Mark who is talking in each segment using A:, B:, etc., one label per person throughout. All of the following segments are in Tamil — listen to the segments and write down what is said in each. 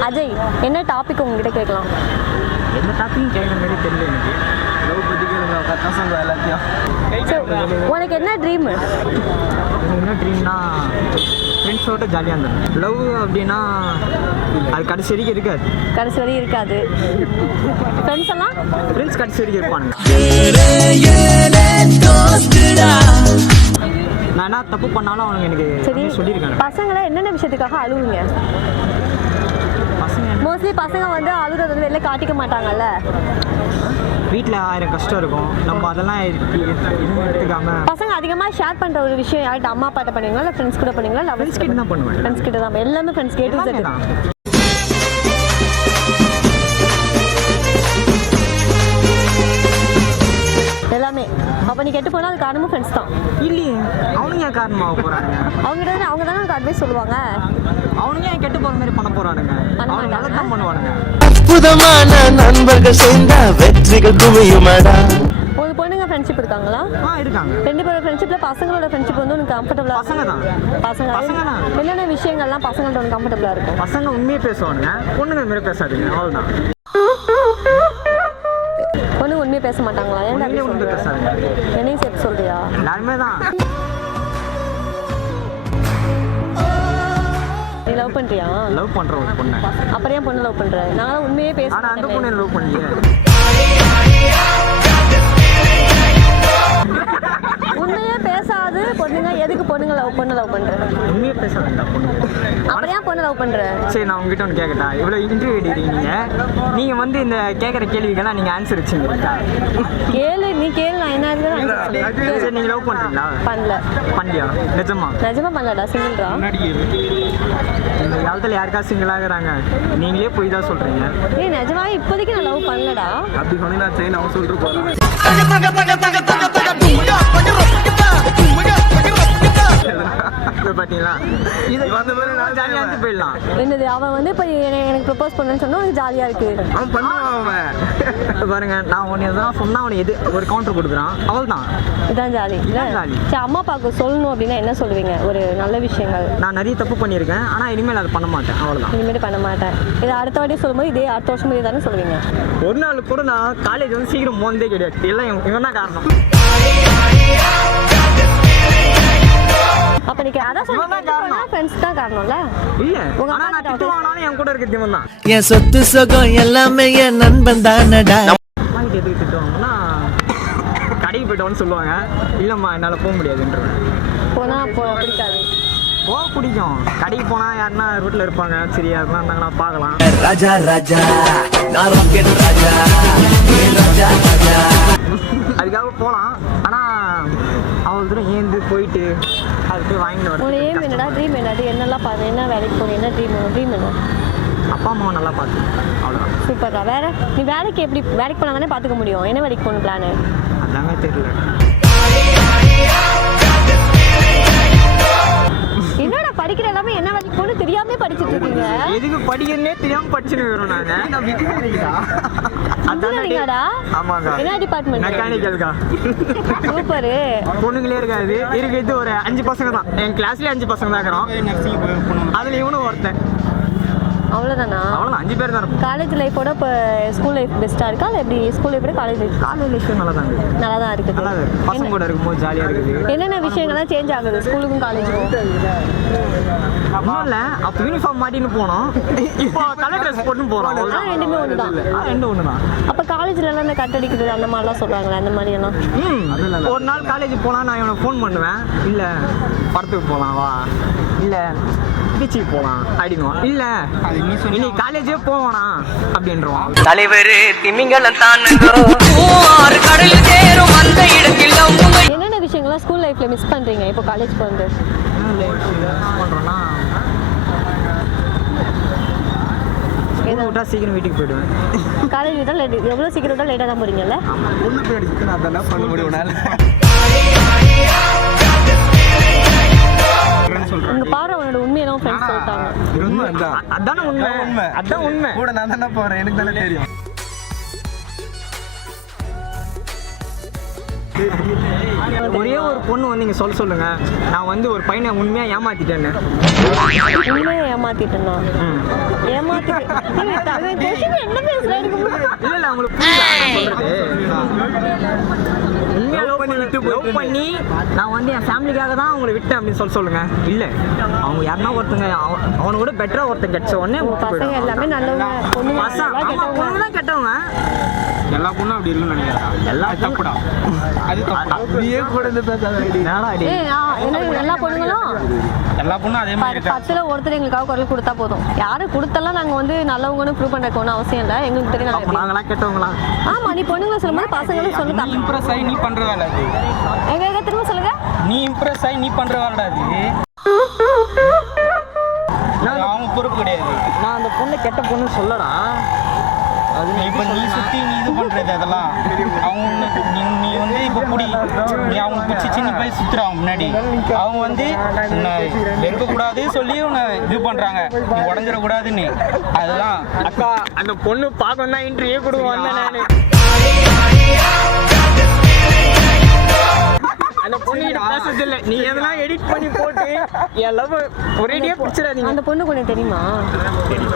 A: அஜய் என்ன டாபிக் உங்ககிட்ட கேட்கலாம்?
B: எந்த டாப்பிக்கும் கேட்குற மாதிரி தெரியல எனக்கு.
C: லவ் பற்றி கேளுங்க கரெக்டாக சொல்லுவேன் எல்லாத்தையும்.
A: உனக்கு என்ன ட்ரீம்
B: என்ன ட்ரீம்னா ஃப்ரெண்ட்ஸோட ஜாலியாக இருந்தேன் லவ் அப்படின்னா அது கடைசி வரைக்கும் இருக்காது.
A: கடைசி வரையும் இருக்காது. ஃப்ரெண்ட்ஸ் எல்லாம்?
B: ஃப்ரெண்ட்ஸ் கடைசி வரைக்கும் இருப்பானுங்க. நான் என்ன தப்பு பண்ணாலும் அவனுங்க எனக்கு சொல்லியிருக்காங்க
A: பசங்களை என்னென்ன விஷயத்துக்காக அழுவுங்க? மோஸ்ட்லி பசங்க வந்து அழுகிறது வந்து வெளில காட்டிக்க மாட்டாங்கல்ல?
B: வீட்டில் ஆயிரம் கஷ்டம் இருக்கும். நம்ம அதெல்லாம் எடுத்துக்காம.
A: பசங்க அதிகமாக ஷேர் பண்ணுற ஒரு விஷயம் யார்கிட்ட அம்மா அப்பாட்ட பண்ணுவீங்களா? இல்லை ஃப்ரெண்ட்ஸ் கூட பண்ணுவீங்களா? இல்லை
B: ஃப்ரெண்ட்ஸ் கிட்ட தான் பண்ணுவேன்.
A: ஃப்ரெண்ட்ஸ் கிட்ட தான் எல்லாமே ஃப்ரெண்ட்ஸ் கேட்டு
B: எல்லாமே
A: அப்போ நீ கெட்டு போனால் அது காரணமும் ஃப்ரெண்ட்ஸ் தான்.
B: இல்லையே. காரணமாக போகிறானுங்க
A: அவங்க தானே அவங்க தானே அட்வைஸ் சொல்லுவாங்க.
B: அவனுங்க ஏன் கெட்டு போகிற மாதிரி பண்ண போகிறானுங்க
A: பண்ண
B: அவனுங்க நல்லது தான் பண்ணுவானுங்க.
D: அற்புதமான நண்பர்கள் சேர்ந்தா வெற்றிகள் குவியுமடா
A: ஒரு பொண்ணுங்க ஃப்ரெண்ட்ஷிப் இருக்காங்களா?
B: ஆ இருக்காங்க.
A: ரெண்டு பேரோட ஃப்ரெண்ட்ஷிப்பில் பசங்களோட ஃப்ரெண்ட்ஷிப் வந்து உனக்கு கம்ஃபர்டபுளாக
B: பசங்க தான்
A: பசங்க
B: பசங்க தான்.
A: என்னென்ன விஷயங்கள்லாம் பசங்கள்ட்ட உனக்கு கம்ஃபர்டபுளாக இருக்கும்
B: பசங்க உண்மையே பேசுவானுங்க. பொண்ணுங்க மாரி பேசாதீங்க. அவ்வளோதான்
A: பொண்ணு உண்மையாக பேச மாட்டாங்களா? ஏன்
B: பொண்ணுங்களே உண்மையே பேசாதீங்க.
A: என்னையும் சேர்த்து சொல்றியா?
B: எல்லாருமே தான்.
A: நீ லவ் பண்ணுறியா
B: லவ் பண்ணுற ஒரு பொண்ணு.
A: அப்புறம் ஏன் பொண்ணு லவ் பண்ணுற நான் உண்மையே பேச
B: ஆனால் அந்த பொண்ணு லவ் பண்ணலையே.
A: உண்மையே பேசாது பொண்ணுங்க. எதுக்கு பொண்ணுங்க லவ் பொண்ணு லவ் பண்ற
B: உண்மையே பேசாதீங்க பொண்ணு.
A: அப்புறம் ஏன் பொண்ணு லவ் பண்ற
B: சரி நான் உங்ககிட்ட ஒன்று கேட்கட்டா இவ்வளோ இன்டர்வியூ எடுக்கிறீங்க நீங்கள் வந்து இந்த கேட்குற கேள்விக்கெல்லாம் நீங்கள் ஆன்சர் வச்சுருக்கீங்களா
A: கேளு நீ கேளு நான் என்ன
B: சரி நீங்கள் லவ் பண்ணுறீங்களா
A: பண்ணல
B: பண்ணலையா நிஜமா
A: நிஜமா பண்ணலடா சிங்கிள்ரா
B: இந்த காலத்தில் யாருக்கா சிங்கிளாகிறாங்க நீங்களே போய் தான் சொல்கிறீங்க
A: ஏய் நிஜமாவே இப்போதைக்கு நான் லவ் பண்ணலடா
C: அப்படி சொன்னீங்கன்னா சரி அவன் சொல்லிட்டு போகிறான்
B: இப்போ பார்த்தீங்களா? இது
C: அந்த மாதிரி நான்
B: ஜாலியாக இருந்து போயிடலாம்.
A: என்னது அவன் வந்து இப்போ எனக்கு ப்ரப்போஸ் பண்ணேன்னு சொன்னா உனக்கு ஜாலியா இருக்கு.
C: அவன் பண்ணுவான் அவன்.
B: பாருங்க நான் உன்னை எதனா சொன்னா அவனை எது ஒரு கவுண்டர் கொடுக்குறான். அவள் தான்
A: இதான் ஜாலி இல்ல
B: இதான் ஜாலி.
A: சரி அம்மா அப்பாவுக்கு சொல்லணும் அப்படின்னா என்ன சொல்லுவீங்க? ஒரு நல்ல விஷயங்கள்.
B: நான் நிறைய தப்பு பண்ணியிருக்கேன். ஆனால் இனிமேல் அதை பண்ண மாட்டேன். அவ்வளோதான்
A: இனிமேல் பண்ண மாட்டேன். இதை அடுத்த வாட்டி சொல்லும்போது இதே அடுத்த வருஷம் இதே தானே சொல்லுவீங்க.
B: ஒரு நாள் கூட நான் காலேஜ் வந்து சீக்கிரம் போனதே கிடையாது. எல்லாம் இவன் தான் காரணம்.
A: அப்ப நீங்க அதான்
B: இவன் தான் காரணம்.
A: சொல்லுங்க ஃப்ரெண்ட்ஸ் தான் காரணம்ல?
B: இல்லை.
A: உங்க
B: ஆனால்
A: அம்மா
B: நான்
A: கிட்ட
B: திட்டு வாங்கினாலும் என் கூட இருக்கிறது இவன் தான்
D: என் சொத்து சுகம் எல்லாமே என் நண்பன் தானடா.
B: வாங்கிட்டு எதுக்கு திட்டுவாங்கன்னா கடைக்கு போயிட்டோன்னு சொல்லுவாங்க. இல்லைம்மா என்னால் போக முடியாதுன்றேன்
A: போனா போ பிடிக்காது.
B: போக பிடிக்கும். கடைக்கு போனால் யாருன்னா ரோட்டில் இருப்பாங்க. சரி யாருன்னா இருந்தாங்கன்னா பார்க்கலாம்.
D: ராஜா ராஜா. நான் ராக்கெட் ராஜா. ராஜா
B: அதுக்காக போகலாம் ஆனால் அவ்வளோ தூரம் ஏந்து போயிட்டு அது போய் வாங்கிட்டு
A: உன்
B: வரது
A: ஏம் என்னடா ட்ரீம் என்னது என்னெல்லாம் பாரு என்ன வேலைக்கு போகணும் என்ன ட்ரீம் ட்ரீம் என்ன?
B: அப்பா அம்மாவை நல்லா பார்த்து அவ்வளோதான்
A: சூப்பர்டா வேற நீ வேலைக்கு எப்படி வேலைக்கு போனா தானே பார்த்துக்க முடியும்? என்ன வேலைக்கு போகணும் பிளானு
B: அதாங்க தெரியல.
A: என்னடா படிக்கிற எல்லாமே என்ன வேலைக்கு போகணும் தெரியாம படிச்சிட்டு இருக்கீங்க?
B: எதுக்கு படிக்கிறதுனே தெரியாம படிச்சுன்னு வரோம் நாங்க.
A: என்ன டிபார்ட்மெண்ட் சூப்பரு.
B: பொண்ணுங்களே இருக்காது. இருக்கிறது ஒரு அஞ்சு பசங்க தான். என் கிளாஸ்லயே அஞ்சு பசங்க தான் இருக்கிறோம். அதுல இவனும் ஒருத்தன்.
A: அவ்வளோதானா
B: அவ்வளோதான் அஞ்சு பேர் தான்
A: காலேஜ் லைஃபோட இப்போ ஸ்கூல் லைஃப் பெஸ்ட்டாக இருக்கா? இல்லை எப்படி school life college life
B: college life நல்லா தாங்க
A: நல்லா தான் இருக்குது.
B: நல்லா இருக்கு. பசங்க கூட இருக்கும்போது ஜாலியா இருக்குது.
A: என்னென்ன விஷயங்கள்லாம் சேஞ்ச் ஆகுது ஸ்கூலுக்கும் காலேஜுக்கும்
B: இல்லை. அப்போ யூனிஃபார்ம் மாட்டின்னு போனோம். இப்போ கலர் ட்ரெஸ்
A: ஆ
B: அவ்வளோதான்
A: ரெண்டுமே ஒன்று தான்
B: ஆ, ரெண்டும் ஒன்று தான்
A: அப்போ காலேஜ்லலாம் இந்த கட் அடிக்கிறது அந்த மாதிரிலாம் சொல்கிறாங்களே அந்த மாதிரியெல்லாம்?
B: ம். ஒரு நாள் காலேஜ் போனால் நான் இவனை ஃபோன் பண்ணுவேன். இல்லை படத்துக்கு போகலாம் வா. இல்லை பீச்சுக்கு போகலாம் அப்படின்னுவான் இல்லை இன்னைக்கு காலேஜே போவானா அப்படின்றவான்
E: தலைவர் திமிங்கலம் தான் கடலில் சேரும் அந்த இடத்தில்
A: என்னென்ன விஷயங்கள்லாம் ஸ்கூல் லைஃப்பில் மிஸ் பண்ணுறீங்க இப்போ காலேஜ்க்கு வந்து
B: பண்ணுறோன்னா விட்டா சீக்கிரம் வீட்டுக்கு போயிடுவேன்.
A: காலேஜ் விட்டால் லேட் எவ்வளோ சீக்கிரம் விட்டால் லேட்டாக தான்
C: நான் அதெல்லாம் பண்ண முடியும் உன்னால
A: உங்கள் பாரு அவனோட உண்மையெல்லாம் ஃப்ரெண்ட்ஸ் சொல்லிட்டாங்க.
C: உண்மை அதான்.
B: உண்மை.
C: அதான் உண்மை.
B: அதான் உண்மை.
C: கூட நான் தானே போறேன். எனக்கு தானே தெரியும்.
B: ஒரே ஒரு பொண்ணு வந்து நீங்க சொல்ல சொல்லுங்க. நான் வந்து ஒரு பையனை உண்மையா ஏமாத்திட்டேன்னு.
A: உண்மையை ஏமாத்திட்டேன்னா. ஏமாத்திட்டேன் என்ன பேசுறேன் எனக்கு புரியல.
B: இல்ல இல்ல உங்களுக்கு புரியல நான் சொல்றது உண்மையா லவ் பண்ணி விட்டு லவ் பண்ணி நான் வந்து என் ஃபேமிலிக்காக தான் அவங்களை விட்டேன் அப்படின்னு சொல்ல சொல்லுங்க. இல்ல. அவங்க யாருன்னா ஒருத்தங்க அவ- அவனை விட பெட்டரா ஒருத்தன் கிடைச்ச உடனே
A: பசங்க. எல்லாமே நல்லவங்க பொண்ணுங்க
B: தான் கெட்டவங்க.
C: எல்லா பொண்ணும் அப்படி இல்லைன்னு நினைக்கிறேன்.
B: எல்லா
C: தப்புடா. அது தப்புடா. நீயே கூட இருந்து பேசாத
A: எல்லா பொண்ணுங்களும்
C: எல்லா பொண்ணும் அதே மாதிரி
A: பத்துல ஒருத்தர் எங்களுக்காக குரல் கொடுத்தா போதும். யாரு கொடுத்தெல்லாம் நாங்க வந்து நல்லவங்கன்னு ப்ரூவ் பண்றதுக்கு ஒன்றும் அவசியம் இல்லை. எங்களுக்கு தெரியும்.
B: நாங்களாம் கெட்டவங்களா?
A: ஆமா நீ பொண்ணுங்களை சொல்லும்போது பசங்களும் சொல்லு
C: இம்ப்ரெஸ் ஆகி நீ பண்ற வேலை அது
A: எங்க எங்க திரும்ப சொல்லுங்க?
C: நீ இம்ப்ரெஸ் ஆகி நீ பண்ற வேலைடா அது அவங்க பொறுப்பு கிடையாது.
B: நான் அந்த பொண்ணு கெட்ட பொண்ணு சொல்லடா.
C: அது இப்போ நீ சுத்தி நீ இது பண்றது அதெல்லாம். அவங்க நீ நீ வந்து இப்போ புடி நீ அவங்க பிடிச்சி நீ போய் சுத்துற அவங்க முன்னாடி. அவங்க வந்து உன்னை சொல்லி உன்னை இது பண்றாங்க. நீ உடஞ்சிட கூடாதுன்னு அதுதான்
B: அக்கா அந்த பொண்ணு பார்க்கணும் தான் இன்டர்வியூ கொடுக்க இல்ல நீ எதெல்லாம் எடிட் பண்ணி போட்டு என் லவ் ஒரேடியா பிடிச்சிடாதீங்க.
A: அந்த பொண்ணு கொஞ்சம் தெரியுமா?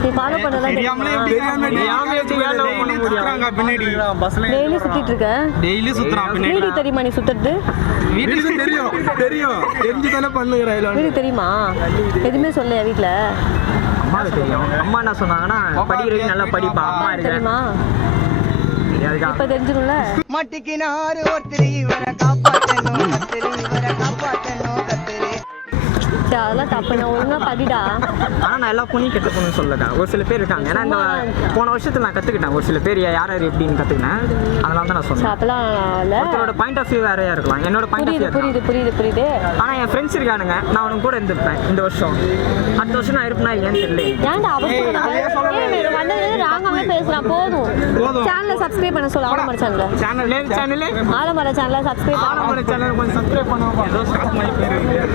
A: நீ ஃபாலோ பண்ணதான்
C: தெரியாமலே
A: தெரியுமா
B: தெரியாம ஏன் பண்ண முடியும்?
C: சுத்துறாங்க பின்னாடி.
A: டெய்லி சுத்திட்டு இருக்க?
C: டெய்லி சுத்துறான் பின்னாடி.
A: வீடு தெரியுமா நீ சுத்துறது?
C: வீட்டுக்கு தெரியும் தெரியும். தெரிஞ்சு தானே பண்ணுகிறேன்
A: வீடு தெரியுமா? எதுவுமே சொல்லையா வீட்ல
B: அம்மாவுக்கு தெரியும். அம்மா என்ன சொன்னாங்கன்னா படிக்கிறதுக்கு நல்லா படிப்பா. அம்மா இருக்கிறேன்
A: இப்ப தெரிஞ்சிடும்ல
F: மட்டிக்கினாரு ஒருத்தர் இவரை காப்பாத்தணும் கத்திரி இவரை காப்பாத்தணும்.
A: அதெல்லாம் தப்பு. நான் ஒழுங்கா படிடா.
B: ஆனா நான் எல்லா பொண்ணையும் கெட்ட பொண்ணு சொல்லக்கா ஒரு சில பேர் இருக்காங்க. ஏன்னா இந்த போன வருஷத்துல நான் கத்துக்கிட்டேன். ஒரு சில பேர் யார் யார் எப்படின்னு கத்துக்கினேன். அதனால தான் நான் சொன்னேன்.
A: அப்பெல்லாம் இல்ல.
B: ஒருத்தரோட பாயிண்ட் ஆஃப் வியூ வேறையா இருக்கலாம். என்னோட பாயிண்ட் ஆஃப்
A: புரியுது
B: வியூ
A: புரியுது புரியுது புரியுது.
B: ஆனா என் ஃப்ரெண்ட்ஸ் இருக்கானுங்க. நான் அவனுக்கு கூட இருந்திருப்பேன் இந்த வருஷம். அடுத்த வருஷம் நான் இருப்பேனா இல்லையான்னு தெரியல.
A: ஏன்டா அவசரம் வந்தது ராங்காவே பேசுறான். போதும். சேனலை சப்ஸ்கிரைப் பண்ண சொல்லு. ஆலமர சேனல்ல
B: சேனல் சேனல்
A: ஆலமர சேனலை சப்ஸ்கிரைப் பண்ண.
B: ஆலமர சேனல் கொஞ்சம் சப்ஸ்கிரைப் பண்ணுவோம்
C: ஏதோ ஸ்டாப் மாதிரி பேர் இருக்கு